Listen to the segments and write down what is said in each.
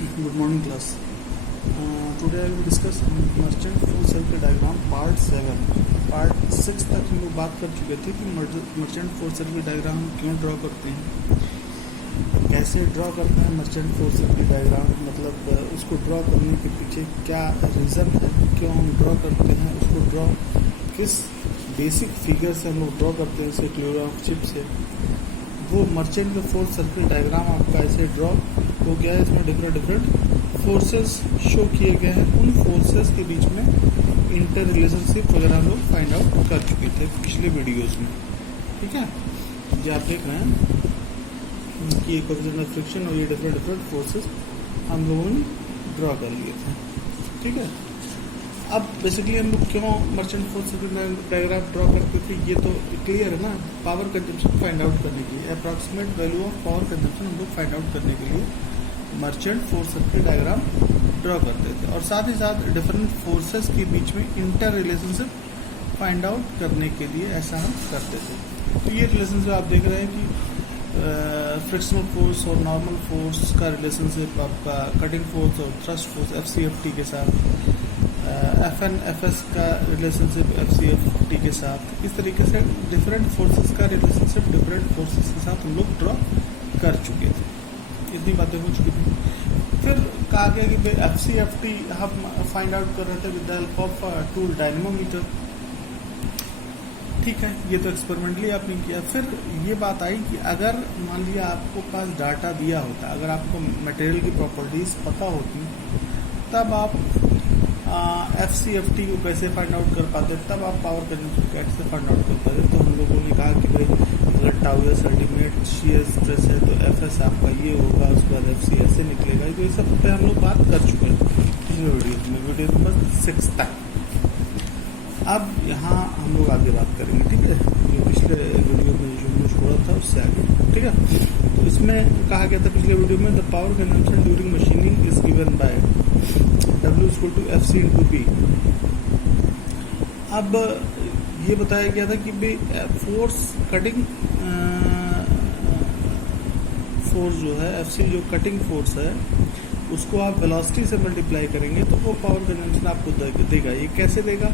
Good morning, class. Today I will discuss merchant full circle diagram part 7. Part 6 तक हम लोग बात कर चुके थे कि मर्चेंट फोर सर्किट डायग्राम हम क्यों ड्रॉ करते हैं, कैसे ड्रॉ करते हैं मर्चेंट फोर सर्किट डायग्राम, मतलब उसको ड्रॉ करने के पीछे क्या रीज़न है, क्यों हम ड्रॉ करते हैं, उसको ड्रॉ किस बेसिक फिगर से हम लोग ड्रॉ करते हैं, जैसे क्लोरो ऑफ चिप से। वो मर्चेंट फोर सर्किट डायग्राम आपका ऐसे ड्रॉ हो गया है। इसमें डिफरेंट फोर्सेस शो किए गए हैं। उन फोर्सेस के बीच में इंटर रिलेशनशिप वगैरह हम लोग फाइंड आउट कर चुके थे पिछले वीडियोस में। ठीक है, जो आप देख रहे हैं कि कोएफिशिएंट ऑफ फ्रिक्शन और ये डिफरेंट फोर्सेस हम लोगों ने ड्रॉ कर लिए थे। ठीक है, अब बेसिकली हम लोग क्यों merchant four circuit diagram draw करते थे ये तो क्लियर है ना। पावर कंजम्पशन फाइंड आउट करने के लिए, approximate value of power consumption हम लोग फाइंड आउट करने के लिए merchant four circuit diagram draw करते थे, और साथ ही साथ डिफरेंट फोर्सेस के बीच में इंटर रिलेशनशिप फाइंड आउट करने के लिए ऐसा हम करते थे। तो ये रिलेशनशिप आप देख रहे हैं कि फ्रिक्शनल फोर्स और नॉर्मल फोर्स का रिलेशनशिप, आपका कटिंग फोर्स और थ्रस्ट फोर्स FCFT के साथ, FN FS का रिलेशनशिप FCFT के साथ, इस तरीके से डिफरेंट फोर्सेस का रिलेशनशिप डिफरेंट फोर्सेस के साथ हम लोग ड्रॉ कर चुके थे। इतनी बातें हो चुकी थी। फिर कहा गया कि FCFT हम फाइंड आउट कर रहे थे with the help of tool dynamometer. ठीक है, ये तो एक्सपेरिमेंटली आपने किया। फिर ये बात आई कि अगर मान लिया आपको पास डाटा दिया होता, अगर आपको मटेरियल की प्रॉपर्टीज पता होती, तब आप FCFT को कैसे फाइंड आउट कर पाते, तब आप पावर कंजम्पशन कैसे फाइंड आउट कर पाते। तो हम लोगों ने कहा कि भाई अगर tau S ultimate shear stress है तो FS आपका ये होगा, उसके बाद FC ऐसे निकलेगा। तो ये सब पे हम लोग बात कर चुके हैं पिछले वीडियो नंबर 6 तक। अब यहाँ हम लोग आगे बात करेंगे। ठीक है, जो पिछले वीडियो में जो छोड़ा था उससे आगे। ठीक है, तो इसमें कहा गया था पिछले वीडियो में the power consumption during machining is given by W equal to FC into P। अब ये बताया गया था कि भाई फोर्स कटिंग फोर्स जो है FC, जो कटिंग फोर्स है, उसको आप वेलोसिटी से मल्टीप्लाई करेंगे तो वो पावर कंजम्पशन आपको देगा। ये कैसे देगा,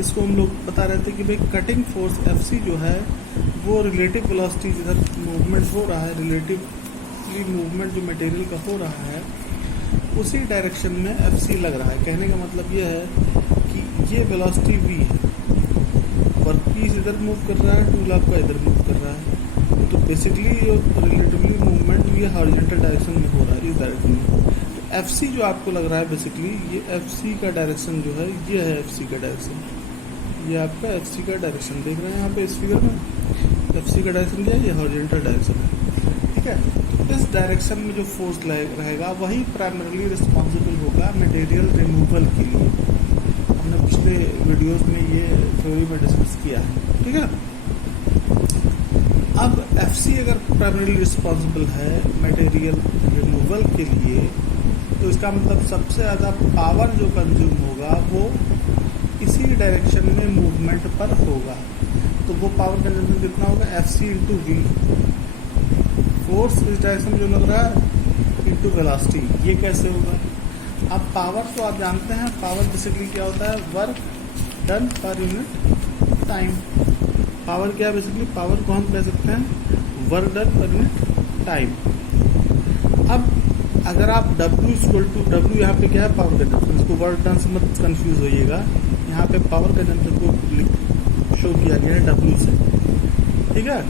इसको हम लोग बता रहे थे कि भाई कटिंग फोर्स FC जो है वो रिलेटिव वेलोसिटी जिधर मूवमेंट हो रहा है, रिलेटिवली मूवमेंट जो मटेरियल का हो रहा है उसी डायरेक्शन में FC लग रहा है। कहने का मतलब ये है कि ये वेलोसिटी V है, वर्कपीस इधर मूव कर रहा है, टूल आपका इधर मूव कर रहा है। तो बेसिकली ये रिलेटिवली मूवमेंट ये हॉरिजॉन्टल डायरेक्शन में हो रहा है, इस डायरेक्शन में। तो FC जो आपको लग रहा है बेसिकली ये FC का डायरेक्शन जो है ये है FC का डायरेक्शन, ये आपका FC का डायरेक्शन देख रहे हैं यहाँ पे इस फिगर में। FC का डायरेक्शन जो है ये हॉरिजॉन्टल डायरेक्शन है। ठीक है, तो इस डायरेक्शन में जो फोर्स रहेगा वही प्राइमरीली रिस्पॉन्सिबल होगा मटेरियल रिमूवल के लिए। हमने पिछले वीडियोस में ये थ्योरी में डिस्कस किया है। ठीक है, अब FC अगर प्राइमरीली रिस्पॉन्सिबल है मटेरियल रिमूवल के लिए, तो इसका मतलब सबसे ज़्यादा पावर जो कंज्यूम होगा वो इसी डायरेक्शन में मूवमेंट पर होगा। तो वो पावर कंजम्पशन कितना होगा, FC इंटू V, फोर्स इस डायरेक्शन में जो लग रहा है इंटू वेलोसिटी। ये कैसे होगा, अब पावर तो आप जानते हैं, पावर बेसिकली क्या होता है, work done per unit time. Power क्या है, बेसिकली पावर को हम कह सकते हैं work done per unit time. अब अगर आप W यहाँ पे क्या है, पावर कंजम्पशन, इसको वर्क डन से मत कंफ्यूज होइएगा। यहाँ पे पावर कंजम्पशन को शो किया गया है W से। ठीक है,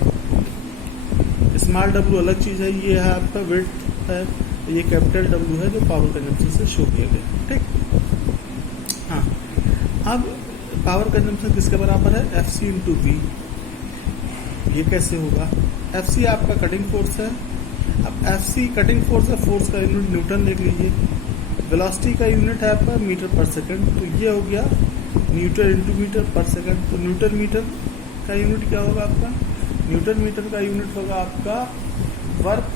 स्मॉल W अलग चीज है, ये है आपका वेट है, ये कैपिटल W है जो पावर कंजम्पशन से शो किया गया। ठीक, हाँ। अब पावर कंजम्पशन किसके बराबर है, FC इंटू V। ये कैसे होगा, FC आपका कटिंग फोर्स है। अब FC कटिंग फोर्स है, फोर्स का यूनिट न्यूटन देख लीजिए, वेलोसिटी का यूनिट है आपका मीटर पर सेकंड, तो ये हो गया न्यूटन इंटू मीटर पर सेकंड। तो न्यूटन मीटर का यूनिट क्या होगा आपका, न्यूटन मीटर का यूनिट होगा आपका वर्क,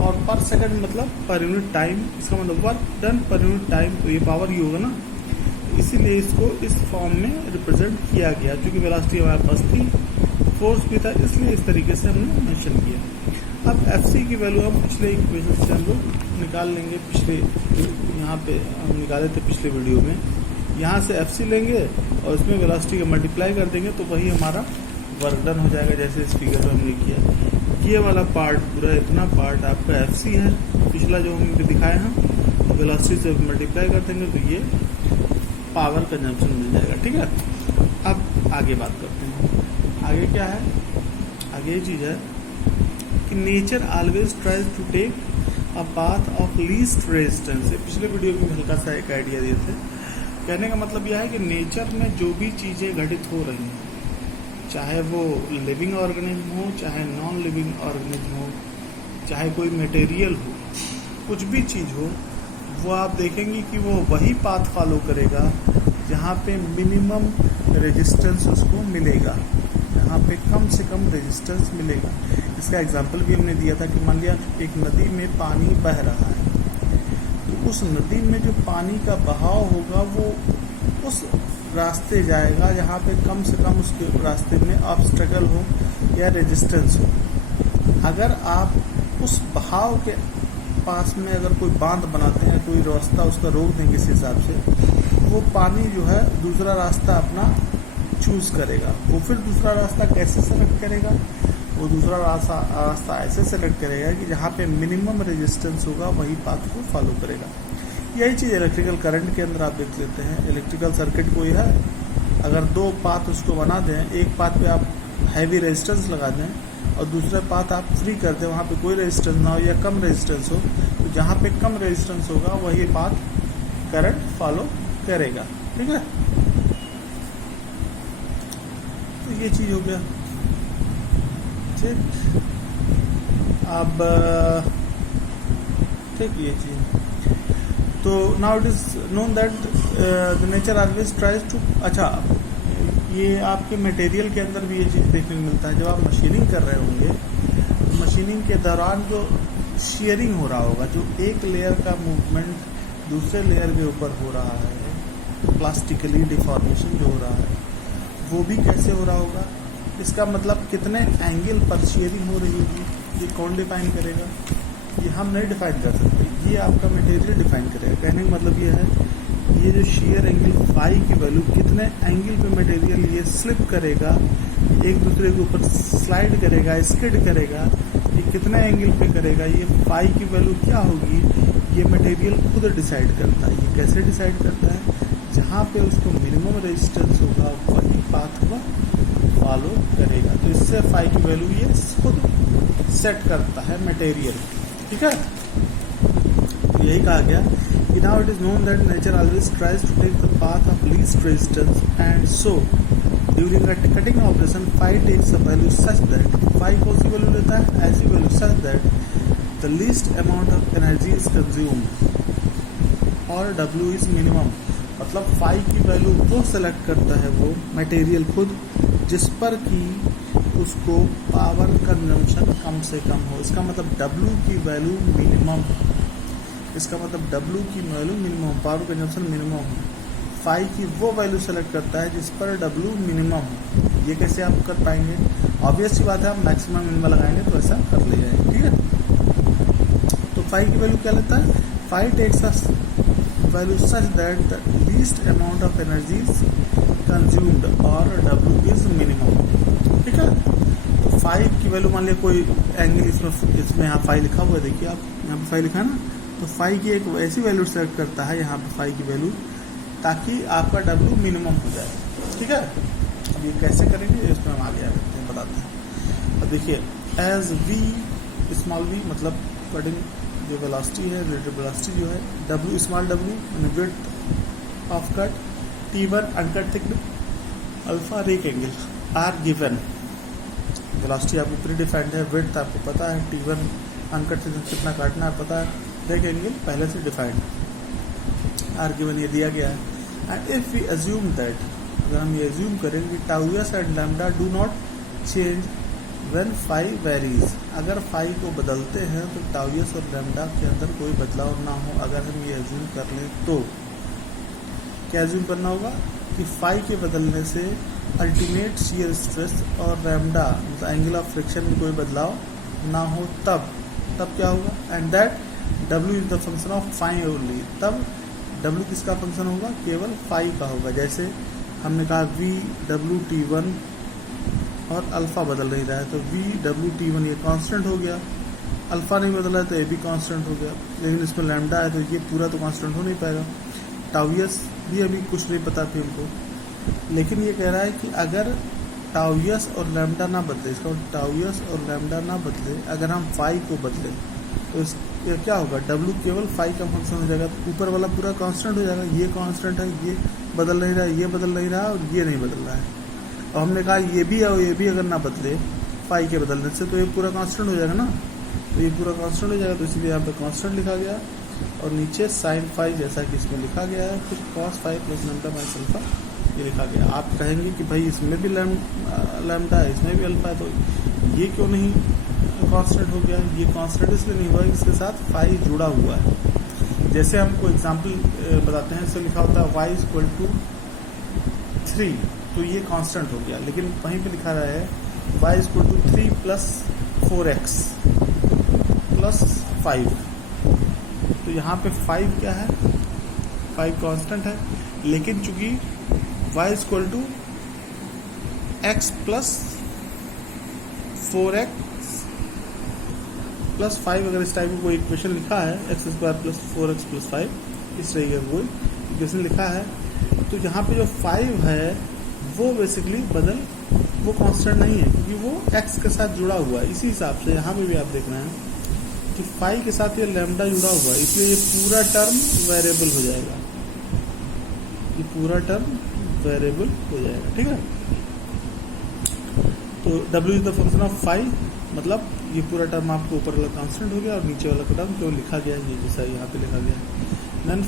और पर सेकंड मतलब पर यूनिट टाइम, इसका मतलब work done per unit time. तो ये पावर ही होगा ना, इसीलिए इसको इस फॉर्म में रिप्रेजेंट किया गया। क्योंकि वेलोसिटी हमारे पास थी, फोर्स भी था, इसलिए इस तरीके से हमने मेंशन किया। अब FC की वैल्यू हम पिछले इक्वेशन से हम लोग निकाल लेंगे। पिछले यहाँ पे हम निकाले थे पिछले वीडियो में, यहाँ से FC लेंगे और इसमें वेलोसिटी का मल्टीप्लाई कर देंगे तो वही हमारा वर्क डन हो जाएगा, जैसे इस फिगर में हमने किया। ये वाला पार्ट पूरा इतना पार्ट आपका FC है, पिछला जो हमने दिखाया है वेलोसिटी से मल्टीप्लाई कर देंगे तो ये पावर कंजम्पशन मिल जाएगा। ठीक है, अब आगे बात करते हैं। आगे क्या है, आगे ये चीज़ है कि nature always tries to take a path of least resistance. पिछले वीडियो में हल्का सा एक आइडिया दिए थे। कहने का मतलब यह है कि नेचर में जो भी चीज़ें घटित हो रही हैं, चाहे वो लिविंग ऑर्गेनिज्म हो, चाहे नॉन लिविंग ऑर्गेनिज्म हो, चाहे कोई मटेरियल हो, कुछ भी चीज़ हो, वो आप देखेंगे कि वो वही पाथ फॉलो करेगा जहाँ पे मिनिमम रेजिस्टेंस उसको मिलेगा, जहाँ पे कम से कम रेजिस्टेंस मिलेगा। इसका एग्जांपल भी हमने दिया था कि मान लिया एक नदी में पानी बह रहा है, तो उस नदी में जो पानी का बहाव होगा वो उस रास्ते जाएगा जहाँ पे कम से कम उसके रास्ते में ऑब्स्टेकल हो या रेजिस्टेंस हो। अगर आप उस बहाव के पास में अगर कोई बांध बनाते हैं, कोई रास्ता उसका रोक दें किसी हिसाब से, वो पानी जो है दूसरा रास्ता अपना चूज करेगा। वो फिर दूसरा रास्ता कैसे सेलेक्ट करेगा, वो दूसरा रास्ता ऐसे सेलेक्ट करेगा कि जहाँ पे मिनिमम रेजिस्टेंस होगा वही पाथ को फॉलो करेगा। यही चीज़ इलेक्ट्रिकल करंट के अंदर आप देख लेते हैं। इलेक्ट्रिकल सर्किट कोई है, अगर दो पाथ उसको बना दें, एक पाथ पे आप हैवी रेजिस्टेंस लगा दें और दूसरा पाथ आप फ्री कर दें, वहाँ पे कोई रेजिस्टेंस ना हो या कम रेजिस्टेंस हो, तो जहाँ पे कम रेजिस्टेंस होगा वही पाथ करंट फॉलो करेगा। ठीक है, तो ये चीज़ हो गया। ठीक, अब ठीक ये चीज़, तो now it is known that the nature always tries to. अच्छा, ये आपके मटेरियल के अंदर भी ये चीज़ देखने को मिलता है। जब आप मशीनिंग कर रहे होंगे, मशीनिंग के दौरान जो शेयरिंग हो रहा होगा, जो एक लेयर का मूवमेंट दूसरे लेयर के ऊपर हो रहा है, प्लास्टिकली डिफॉर्मेशन जो हो रहा है, वो भी कैसे हो रहा होगा। इसका मतलब कितने एंगल पर शेयरिंग हो रही होगी, ये कौन डिफाइन करेगा? ये हम नहीं डिफाइन कर सकते, ये आपका मटेरियल डिफाइन करेगा। कहने का मतलब ये है, ये जो शेयर एंगल फाई की वैल्यू कितने एंगल पे मटेरियल ये स्लिप करेगा, एक दूसरे के ऊपर स्लाइड करेगा, स्किड करेगा, ये कितने एंगल पे करेगा, ये फाई की वैल्यू क्या होगी, ये मटेरियल खुद डिसाइड करता है। ये कैसे डिसाइड करता है? जहाँ पे उसको मिनिमम रेजिस्टेंस होगा वही पाथ को फॉलो करेगा। तो इससे फाई की वैल्यू ये खुद सेट करता है मटेरियल। ठीक है, यही कहा गया कि now it is known that nature always tries to take the path of least resistance, and so during a cutting operation phi takes a value such that phi कौन सी वैल्यू लेता है? ऐसी value such that the least amount of energy is consumed और W is minimum। मतलब phi की value वो select करता है वो मटेरियल खुद, जिस पर कि उसको पावर कंजम्पशन कम से कम हो। इसका मतलब W की वैल्यू मिनिमम, इसका मतलब W की value minimum, power consumption minimum है। फाई की वो वैल्यू सेलेक्ट करता है जिस पर W मिनिमम हो। ये कैसे आप कर पाएंगे? ऑब्वियस सी बात है, आप मैक्सिमम मिनिमम लगाएंगे तो ऐसा कर ले जाएंगे। ठीक है, तो फाई की वैल्यू क्या लेता है? Phi takes a value such that the least amount of energy consumed और W इज मिनिमम। ठीक है, तो फाई की वैल्यू मान लिया कोई एंगल, इसमें यहाँ फाई लिखा हुआ है, देखिए आप यहाँ पे फाई लिखा है ना, तो फाई की एक ऐसी वैल्यू सेलेक्ट करता है यहाँ पे फाई की वैल्यू, ताकि आपका W मिनिमम हो जाए। ठीक है, अब ये कैसे करेंगे इसमें हम आगे बताते हैं। अब देखिए, एज v स्मॉल v मतलब कटिंग जो वेलोसिटी है, रिलेटिव वेलोसिटी जो है, W स्मॉल w यानी width of cut, T1 uncut thickness, alpha rake angle are given. Velocity आपको प्री डिफाइंड है, विड्थ आपको पता है, T1 अनकट थिकनेस कितना काटना है पता है, रेक एंगल पहले से डिफाइंड, आर गिवन ये दिया गया है। And if we assume that, अगर हम ये अज्यूम करें कि tau S and lambda do not change when phi varies, अगर फाई को बदलते हैं तो टाउ एस और लैम्डा के अंदर कोई बदलाव ना हो, अगर हम ये अज्यूम कर लें तो क्या अज्यूम करना होगा कि फाई के बदलने से अल्टीमेट शियर स्ट्रेस और लैम्डा मतलब एंगल ऑफ फ्रिक्शन में कोई बदलाव ना हो तब क्या होगा, and that w is the function of phi only, तब w किसका फंक्शन होगा, केवल फाई का होगा। जैसे हमने कहा v(w)t1 और अल्फा बदल नहीं रहा है, तो v(w)t1 ये कांस्टेंट हो गया, अल्फा नहीं बदला है तो ये भी कांस्टेंट हो गया, लेकिन इसमें लैम्डा है तो ये पूरा तो कांस्टेंट हो नहीं पाएगा। टाउयस भी अभी कुछ नहीं पता थी हमको, लेकिन ये कह रहा है कि अगर टाउयस और लैम्डा ना बदले, इसका टाउयस और लैम्डा ना बदले, अगर हम फाई को बदले तो ये क्या होगा, w केवल फाई का फंक्शन हो जाएगा, तो ऊपर वाला पूरा कांस्टेंट हो जाएगा। ये कांस्टेंट है, ये बदल नहीं रहा है, ये बदल नहीं रहा और ये नहीं बदल रहा है। और हमने कहा ये भी और ये भी अगर ना बदले फाई के बदलने से तो ये पूरा कांस्टेंट हो जाएगा ना, तो ये पूरा कांस्टेंट हो जाएगा, तो इसलिए यहाँ पे कांस्टेंट लिखा गया और नीचे साइन फाई जैसा कि इसमें लिखा गया है, फिर cos phi plus lambda minus alpha ये लिखा गया। आप कहेंगे कि भाई इसमें भी लैम्डा है, इसमें भी अल्फा है, तो ये क्यों नहीं कांस्टेंट हो गया? ये कांस्टेंट इसलिए नहीं हुआ, इसके साथ फाई जुड़ा हुआ है। जैसे हमको एग्जाम्पल बताते हैं, इससे लिखा होता है y = 3, तो ये कांस्टेंट हो गया, लेकिन वहीं पे लिखा रहा है y = 3 + 4x + 5, तो यहाँ पे 5 क्या है, 5 कांस्टेंट है, लेकिन चूंकि y = x + 4x + 5 अगर इस टाइप का कोई इक्वेशन लिखा है, x² + 4x + 5 इस तरह का कोई इक्वेशन लिखा है, तो यहाँ पे जो 5 है वो बेसिकली वो कांस्टेंट नहीं है, क्योंकि वो x के साथ जुड़ा हुआ है। इसी हिसाब से यहाँ पे भी आप देख रहे हैं कि 5 के साथ ये लैम्डा जुड़ा हुआ है, इसलिए ये पूरा टर्म वेरिएबल हो जाएगा, ये पूरा टर्म वेरिएबल हो जाएगा, ठीक है। तो w is the function of phi, मतलब ये पूरा टर्म आपको ऊपर वाला कांस्टेंट हो गया और नीचे वाला टर्म क्यों लिखा गया है, ये जैसा यहाँ पे लिखा गया है। देन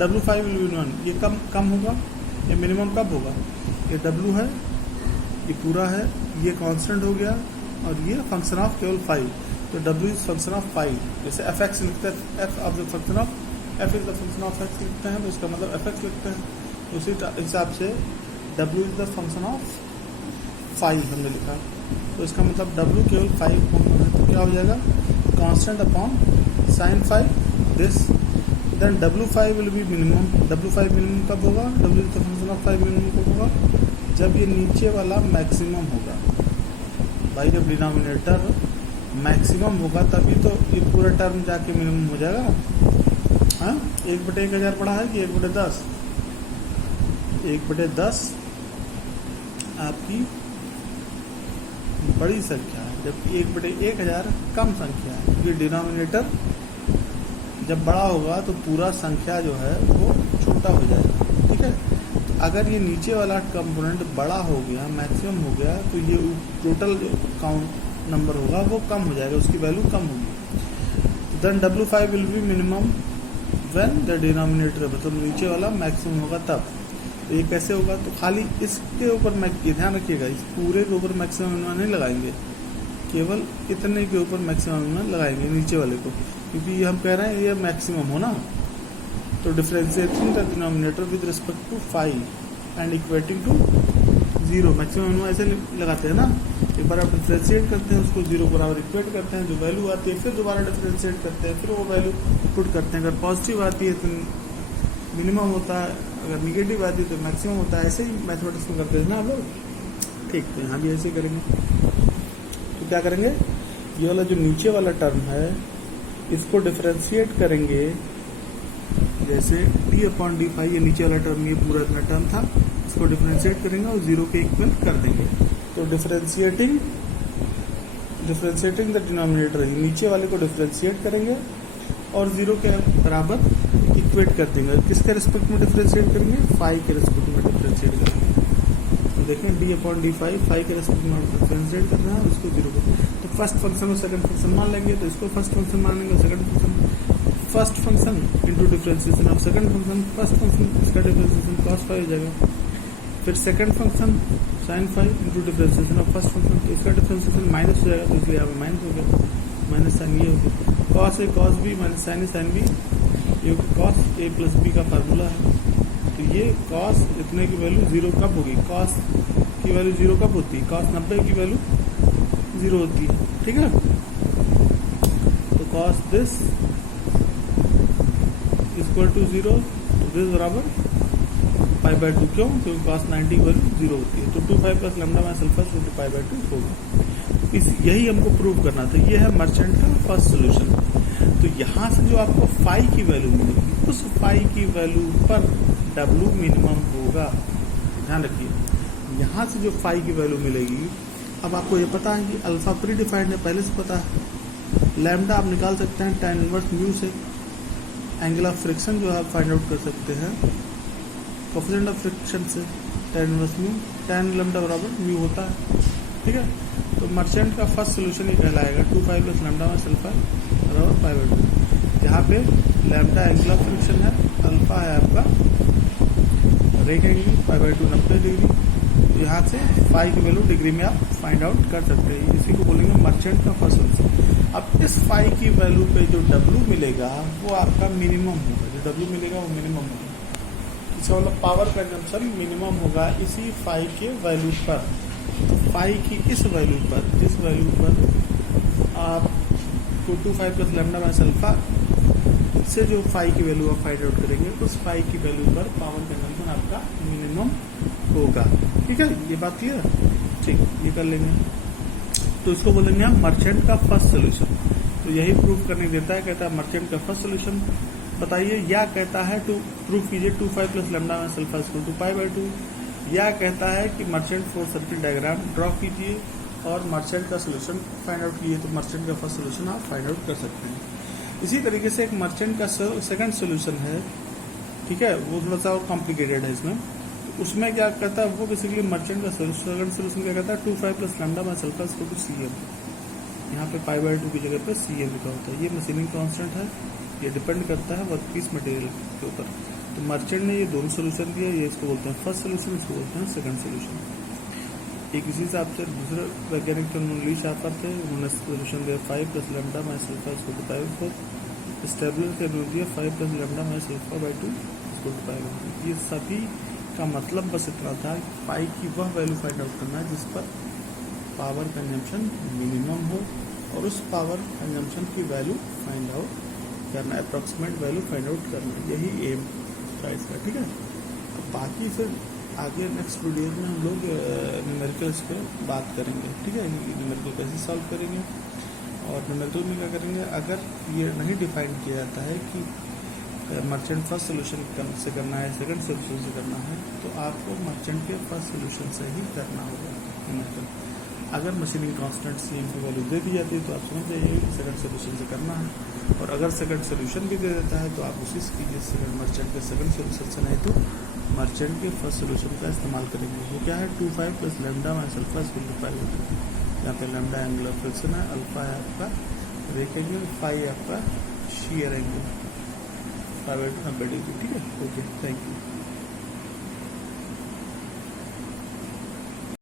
w5 विल बी 1, ये कम होगा, ये मिनिमम कब होगा, ये w है, ये पूरा है, ये कांस्टेंट हो गया और ये फंक्शन ऑफ केवल 5, तो w इज फंक्शन ऑफ 5। जैसे f(x) लिखते हैं, f of the function of f is the function of x लिखते हैं, तो इसका मतलब f(x) लिखते हैं। उसी हिसाब से w is the function of 5 हमने लिखा, तो इसका मतलब w केवल 5 है, तो क्या हो जाएगा, constant upon sine 5 this, then w5 will be minimum. w5 minimum कब होगा, w is the function of 5 minimum कब होगा, जब ये नीचे वाला मैक्सिमम होगा। भाई जब डिनोमिनेटर मैक्सिमम होगा तभी तो ये पूरा टर्म जाके मिनिमम हो जाएगा। हाँ, 1/1000 पढ़ा है कि 1/10? 1/10 आपकी बड़ी संख्या है, जबकि 1/1000 कम संख्या है, क्योंकि डिनोमिनेटर जब बड़ा होगा तो पूरा संख्या जो है वो छोटा हो जाएगा, ठीक है। तो अगर ये नीचे वाला कंपोनेंट बड़ा हो गया, मैक्सिमम हो गया, तो ये टोटल जो काउंट नंबर होगा वो कम हो जाएगा, उसकी वैल्यू कम होगी। Then w5 will be minimum when the denominator, मतलब नीचे वाला मैक्सिमम होगा तब। तो ये कैसे होगा, तो खाली इसके ऊपर ये ध्यान रखिएगा, इस पूरे के ऊपर मैक्सिमम नहीं लगाएंगे, केवल इतने के ऊपर मैक्सिमम लगाएंगे नीचे वाले को, क्योंकि हम कह रहे हैं ये मैक्सिमम हो ना। तो differentiating the denominator with respect to 5 and equating to 0, maximum ऐसे लगाते हैं ना, एक बार आप डिफरेंशिएट करते हैं उसको 0 बराबर इक्वेट करते हैं, जो वैल्यू आती है फिर दोबारा डिफरेंशिएट करते हैं, फिर वो वैल्यू पुट करते हैं। अगर पॉजिटिव आती है तो मिनिमम होता है, अगर निगेटिव आती है तो मैक्सिमम होता है। ऐसे ही मैथमेटिक्स में करते हैं ना आप लोग, ठीक। तो यहाँ भी ऐसे करेंगे, तो क्या करेंगे, ये वाला जो नीचे वाला टर्म है इसको डिफरेंशिएट करेंगे, जैसे d/d5, ये नीचे वाला टर्म, ये पूरा इतना टर्म था, इसको डिफरेंशिएट करेंगे और 0 के इक्वल कर देंगे। तो डिफरेंशिएटिंग द डिनोमिनेटर, नीचे वाले को डिफरेंशिएट करेंगे और 0 के बराबर इक्वेट कर देंगे। किसके रिस्पेक्ट में डिफरेंशिएट करेंगे, 5 के रिस्पेक्ट में डिफरेंशिएट करेंगे। तो देखें d/d5 5 के रिस्पेक्ट में डिफरेंशिएट करना है, उसको 0 को, तो फर्स्ट फंक्शन और सेकंड फंक्शन मान लेंगे, तो इसको फर्स्ट फंक्शन मानेंगे, second function first function into differentiation of second function, first function इसका डिफरेंशिएशन cos 5 हो जाएगा, फिर second function sin 5 into differentiation of first function, तो इसका डिफरेंशिएशन माइनस हो जाएगा, तो इसलिए यहाँ पे माइनस हो गया, माइनस साइन ये हो गया, cos A cos B minus sin B, ये cos A प्लस B का फार्मूला है। तो ये cos इतने की वैल्यू 0 कब होगी, cos की वैल्यू 0 कब होती है, cos 90 की वैल्यू जीरो होती है, ठीक है। तो cos this equal to zero, तो दिस बराबर पाई बाय टू, क्यों? क्योंकि कॉस 90 की वैल्यू जीरो होती है। तो 2 plus lambda minus alpha equal to pi by two होगा। यही हमको प्रूव करना था। ये है मर्चेंट का फर्स्ट सोल्यूशन। तो यहाँ से जो आपको फाई की वैल्यू मिलेगी, उस फाई की वैल्यू पर डब्ल्यू मिनिमम होगा। ध्यान रखिए, यहाँ से जो फाई की वैल्यू मिलेगी, अब आपको ये पता है कि अल्फा प्री डिफाइंड है, पहले से पता है। लैम्डा आप निकाल सकते हैं tan इनवर्स म्यू से। एंगल ऑफ फ्रिक्शन जो है आप फाइंड आउट कर सकते हैं कोफिशिएंट ऑफ फ्रिक्शन से, tan inverse mu, tan lambda बराबर म्यू होता है, ठीक है। तो मर्चेंट का फर्स्ट सोल्यूशन ये कहलाएगा 2 प्लस लैम्डा माइनस अल्फा बराबर पाई बाय टू, जहाँ पे लैम्डा एंगल ऑफ फ्रिक्शन है, अल्फा है आपका rake angle, pi by two 90 degree. यहाँ से फाई की वैल्यू डिग्री में आप फाइंड आउट कर सकते हैं। इसी को बोलेंगे मर्चेंट का फर्स्ट सोल्यूशन। अब इस फाई की वैल्यू पे जो डब्ल्यू मिलेगा वो आपका मिनिमम होगा, जो डब्ल्यू मिलेगा वो मिनिमम होगा। इसका मतलब पावर कंजम्पशन मिनिमम होगा इसी फाई के वैल्यू पर। तो फाई की इस वैल्यू पर, जिस वैल्यू पर आप 2 प्लस लैम्डा माइनस अल्फा से जो फाई की वैल्यू आप फाइंड आउट करेंगे, उस फाई की वैल्यू पर पावर कंजम्पशन आपका मिनिमम होगा, ठीक है। ये बात क्लियर है? ठीक, ये कर लेंगे। तो इसको बोलेंगे हम मर्चेंट का फर्स्ट सोल्यूशन। तो यही प्रूफ करने देता है, कहता है मर्चेंट का फर्स्ट सोल्यूशन बताइए, या कहता है टू प्रूफ कीजिए 2 plus lambda minus alpha equal to pi by two, या कहता है कि Merchant force circuit diagram draw कीजिए और मर्चेंट का सोल्यूशन फाइंड आउट कीजिए। तो मर्चेंट का फर्स्ट सोल्यूशन आप फाइंड आउट कर सकते हैं। इसी तरीके से एक मर्चेंट का सेकंड सोल्यूशन है, ठीक है, वो थोड़ा सा और कॉम्प्लिकेटेड है इसमें। उसमें क्या कहता है, वो बेसिकली मर्चेंट का सेकंड सोल्यूशन क्या कहता है, 2 plus lambda minus alpha equal to CM। यहाँ पे पाई बाय टू की जगह पे CM लिखा होता है। ये मशीनिंग कांस्टेंट है, ये डिपेंड करता है वर्कपीस मटेरियल के ऊपर। तो मर्चेंट ने ये दोनों सोल्यूशन दिया, ये इसको बोलते हैं फर्स्ट सोल्यूशन, इसको बोलते हैं सेकंड सोल्यूशन। एक इसी हिसाब से दूसरे वैज्ञानिक थे, उन्होंने ली शाफर थे, उन्होंने सोल्यूशन दिया 5 plus lambda minus alpha equal to pi by 4। Stabler के उन्होंने दिया 5 plus lambda minus alpha by 2 equal to pi by 2। ये सभी का मतलब बस इतना था, पाई की वह वैल्यू फाइंड आउट करना है जिस पर पावर कंजम्पशन मिनिमम हो, और उस पावर कंजम्पशन की वैल्यू फाइंड आउट करना, अप्रॉक्सीमेट वैल्यू फाइंड आउट करना, यही एम था इसका, ठीक है। अब बाकी फिर आगे नेक्स्ट वीडियो में हम लोग न्यूमेरिकल्स पे बात करेंगे, ठीक है। न्यूमेरिकल कैसे सॉल्व करेंगे, और न्यूमेरिकल में क्या करेंगे, अगर ये नहीं डिफाइन किया जाता है कि मर्चेंट फर्स्ट सोल्यूशन से करना है, सेकंड सोल्यूशन से करना है, तो आपको मर्चेंट के फर्स्ट सोल्यूशन से ही करना होगा न्यूमेरिकल। अगर मशीनिंग कांस्टेंट CM की वैल्यू दे दी जाती है तो आप समझ जाइए कि सेकंड सोल्यूशन से करना है, और अगर सेकंड सोल्यूशन भी दे देता है तो आप उसी कीजिए सेकंड मर्चेंट के सेकंड सोल्यूशन से, नहीं तो मर्चेंट के फर्स्ट सोल्यूशन का इस्तेमाल करेंगे। वो क्या है, 2 plus lambda minus alpha equal to pi by 2। यहाँ पे लैम्डा एंगल ऑफ फ्रिक्शन है, अल्फा है आपका रेक एंगल, फाई आपका shear angle, pi by 2 90 degree, ठीक है। Okay, thank you.